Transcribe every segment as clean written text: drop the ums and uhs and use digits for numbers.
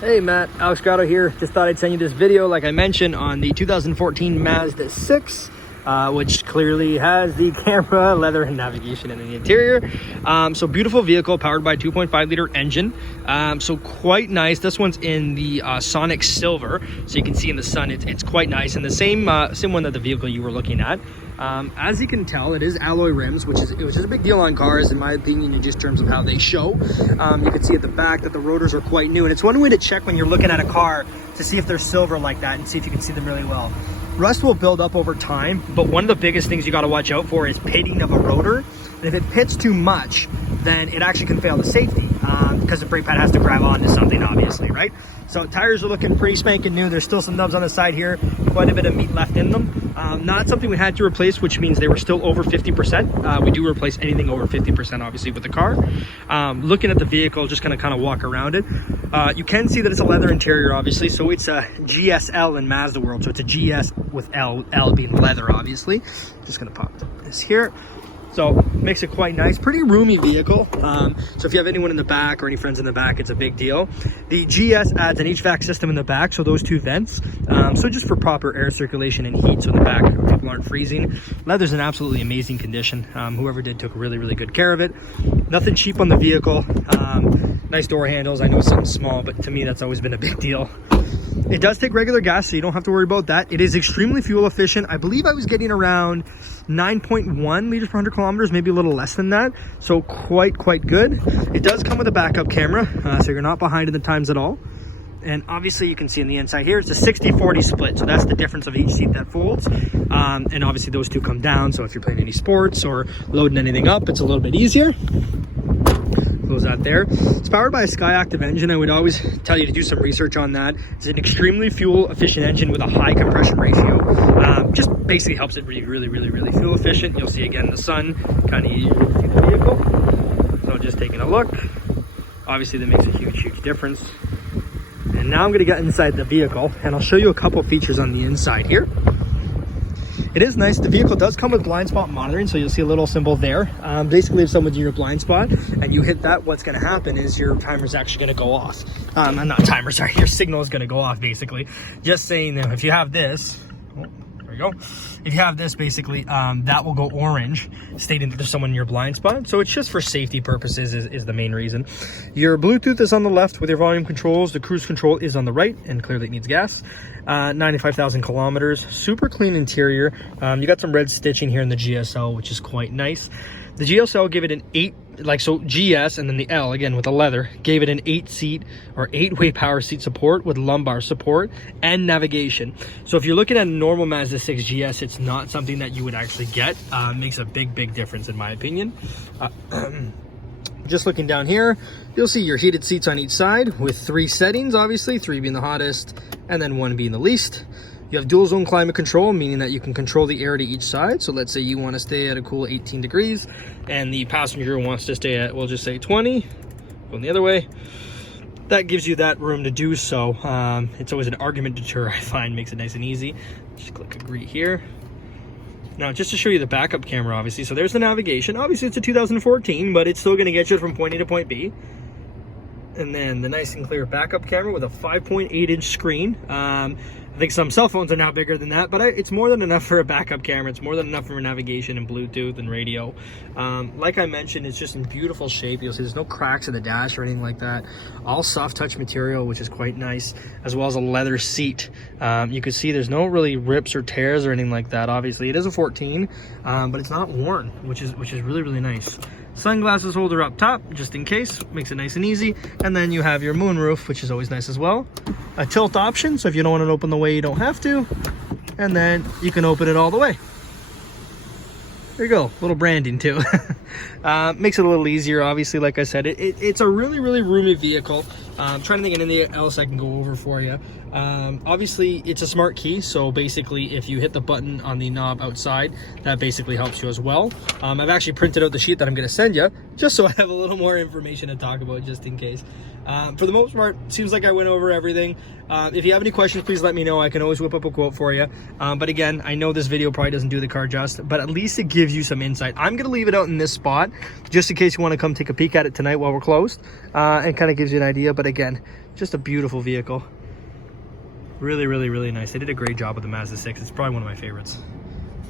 Hey Matt, Alex Grotto here. Just thought I'd send you this video, like I mentioned, on the 2014 Mazda 6, which clearly has the camera, leather, and navigation in the interior. So beautiful vehicle, powered by a 2.5 liter engine. So quite nice. This one's in the Sonic Silver, so you can see in the sun it's quite nice, and the same one that the vehicle you were looking at. As you can tell, it is alloy rims, which is a big deal on cars, in my opinion, in just terms of how they show. You can see at the back that the rotors are quite new, and it's one way to check when you're looking at a car to see if they're silver like that and see if you can see them really well. Rust will build up over time, but one of the biggest things you got to watch out for is pitting of a rotor. And if it pits too much, then it actually can fail the safety because the brake pad has to grab onto something, obviously, right? So tires are looking pretty spanking new. There's still some nubs on the side here, quite a bit of meat left in them. Not something we had to replace, which means they were still over 50%. We do replace anything over 50%, obviously, with the car. Looking at the vehicle, just gonna kind of walk around it. You can see that it's a leather interior, obviously. So it's a GSL in Mazda world. So it's a GS with L being leather, obviously. Just gonna pop this here. So makes it quite nice, pretty roomy vehicle. So if you have anyone in the back or any friends in the back, it's a big deal. The GS adds an HVAC system in the back, so those two vents. So just for proper air circulation and heat, so the back people aren't freezing. Leather's in absolutely amazing condition. Whoever did took really, really good care of it. Nothing cheap on the vehicle. Nice door handles. I know it's something small, but to me that's always been a big deal. It does take regular gas, so you don't have to worry about that. It is extremely fuel efficient. I believe I was getting around 9.1 liters per 100 kilometers, maybe a little less than that. So quite good. It does come with a backup camera, so you're not behind in the times at all. And obviously you can see on the inside here, it's a 60-40 split. So that's the difference of each seat that folds. And obviously those two come down. So if you're playing any sports or loading anything up, it's a little bit easier. Close that there. It's powered by a Skyactiv engine. I would always tell you to do some research on that. It's an extremely fuel efficient engine with a high compression ratio. Just basically helps it be really fuel efficient. You'll see again in the sun, kind of easier to see the vehicle. So just taking a look. Obviously that makes a huge difference. And now I'm going to get inside the vehicle and I'll show you a couple features on the inside here. It is nice. The vehicle does come with blind spot monitoring, so you'll see a little symbol there. Basically, if someone's in your blind spot and you hit that, what's going to happen is your timer's actually going to go off. Not timer, sorry, your signal is going to go off, basically. Just saying that if you have this, there we go. If you have this, basically, that will go orange, stating that there's someone in your blind spot. So it's just for safety purposes is the main reason. Your Bluetooth is on the left with your volume controls. The cruise control is on the right, and clearly it needs gas. 95,000 kilometers, super clean interior. You got some red stitching here in the GSL, which is quite nice. The GSL gave it an 8, so GS and then the L, again with the leather, gave it an 8-seat or 8-way power seat support with lumbar support and navigation. So if you're looking at a normal Mazda 6 GS, it's not something that you would actually get. Makes a big difference in my opinion. Just looking down here, you'll see your heated seats on each side with 3 settings, obviously, 3 being the hottest and then 1 being the least. You have dual zone climate control, meaning that you can control the air to each side. So let's say you want to stay at a cool 18 degrees and the passenger wants to stay at, we'll just say 20, going the other way. That gives you that room to do so. It's always an argument deter, I find, makes it nice and easy. Just click agree here. Now, just to show you the backup camera, obviously, so there's the navigation. Obviously, it's a 2014, but it's still going to get you from point A to point B. And then the nice and clear backup camera with a 5.8-inch screen. I think some cell phones are now bigger than that, but it's more than enough for a backup camera. It's more than enough for navigation and Bluetooth and radio. Like I mentioned, it's just in beautiful shape. You'll see there's no cracks in the dash or anything like that. All soft touch material, which is quite nice, as well as a leather seat. You can see there's no really rips or tears or anything like that. Obviously, it is a 14, but it's not worn, which is really nice. Sunglasses holder up top, just in case, makes it nice and easy. And then you have your moonroof, which is always nice as well. A tilt option, so if you don't want to open the way, you don't have to. And then you can open it all the way. There you go, little branding too. Makes it a little easier, obviously, like I said. It's a really roomy vehicle. I'm trying to think of anything else I can go over for you. Obviously, it's a smart key, so basically, if you hit the button on the knob outside, that basically helps you as well. I've actually printed out the sheet that I'm going to send you just so I have a little more information to talk about just in case. For the most part, seems like I went over everything. If you have any questions, please let me know. I can always whip up a quote for you. But again, I know this video probably doesn't do the car just, but at least it gives you some insight. I'm going to leave it out in this spot just in case you want to come take a peek at it tonight while we're closed, and kind of gives you an idea. But again, just a beautiful vehicle. Really, really, really nice. They did a great job with the Mazda 6. It's probably one of my favorites.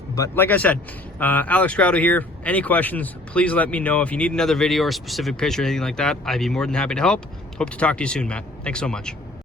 But like I said, Alex Grotto here. Any questions, please let me know. If you need another video or a specific picture or anything like that, I'd be more than happy to help. Hope to talk to you soon, Matt. Thanks so much.